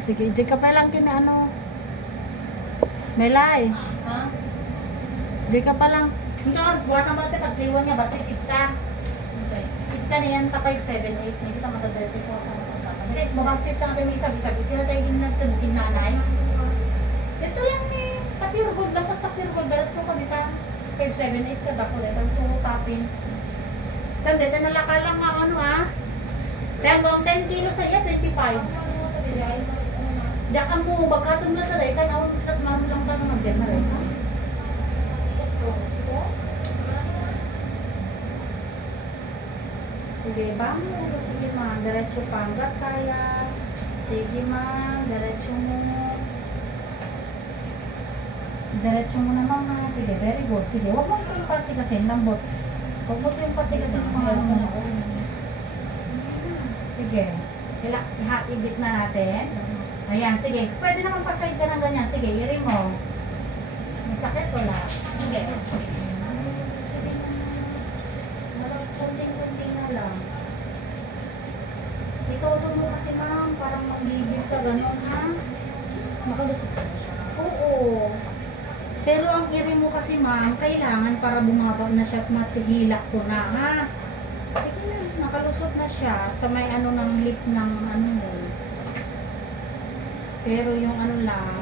sige. Di ka pa lang kini ano. Melay. Ha? Di ka pa lang. Hindi ka buwan naman ito, pag-liwan nga, basi kita. Okay. Kita niyan, ta 5, 7, 8, hindi kita matadalito ko. Guys, mabasit lang natin may sabi-sabi. Kaya tayo ginagtabukin nanay. Ito lang eh. Tapir gold lang, basta tapir gold. Dalat so ka dita. 5, 7, 8 ka dako. Dalat so tapin. Tanda, nalaka lang nga ano ha. Kaya hanggang 10 kilo sa iya, 25. Diyan ka mo, bagkatong na tayo. Kaya naman lang ka naman din na rin. Sige, bango. Sige ma, diretso pa hanggat kaya. Sige ma, diretso mo. Diretso mo naman ha. Sige, very good. Sige, huwag mo ito yung pati kasi, lambot. Huwag mo ito yung pati kasi mga ano mo. Sige. Ibit na natin. Ayan, sige. Pwede naman paside ka ng ganyan. Sige, iri mo. May sakit wala. Sige. Kunting-kunting na lang. Itoto mo kasi ma'am, parang magigil ka gano'n ha. Makalusot ka na siya. Oo. Pero ang iri mo kasi ma'am, kailangan para bumaba na siya at matihilak ko na ha. Sige na, nakalusot na siya sa may ano ng lip ng ano mo. Pero yung ano lang,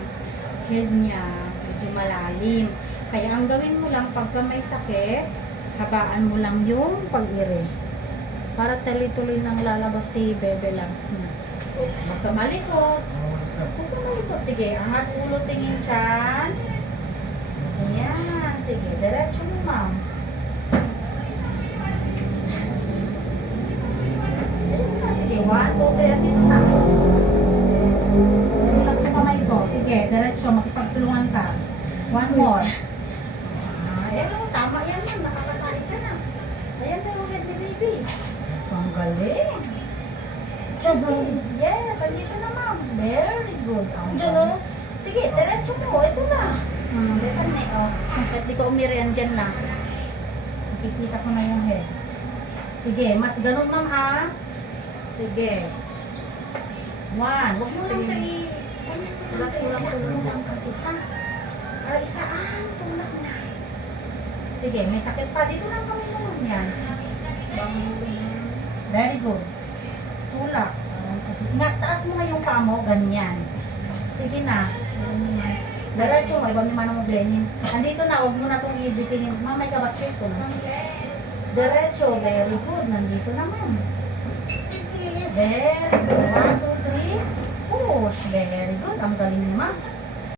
head niya, medyo malalim. Kaya ang gawin mo lang, pagka may sakit, habaan mo lang yung pag-iri. Para tuloy-tuloy nang lalabas si Bebe Labs na. Basta malikot. Huwag ka malikot. Sige, angat ulo, tingin tiyan. Ayan. Sige, diretso mo, ma'am. Ayan na, sige. 1, 2, 3. At dito na. Ilag mo kamay ko. Sige, diretso. Makipagtulungan ka. 1 more. Ayan mo, tama yan man. Nakakatahin ka na. Ayan na yung head ni baby. Ang galing. Yes, andito na ma'am. Very good. Sige, diretso mo. Ito na. Dito na oh. Kahit di ko umirian dyan na. Nakikita ko na yung head. Sige, mas ganun ma'am ha. Sige. 1. Huwag mo lang ito relax mo lang kasi ha. Isaan. Tulak na. Sige, may sakit pa. Dito lang kami naman yan. Very good. Tulak. Taas mo na yung paa mo. Ganyan. Sige na. Diretso mo. Ibang naman mo blending. Andito na. Huwag mo na itong ibitin. Mamay ka ba sito? Diretso. Very good. Nandito naman. Very good. 1, 2, 3. Push. Very good. Ang galing ni ma'am.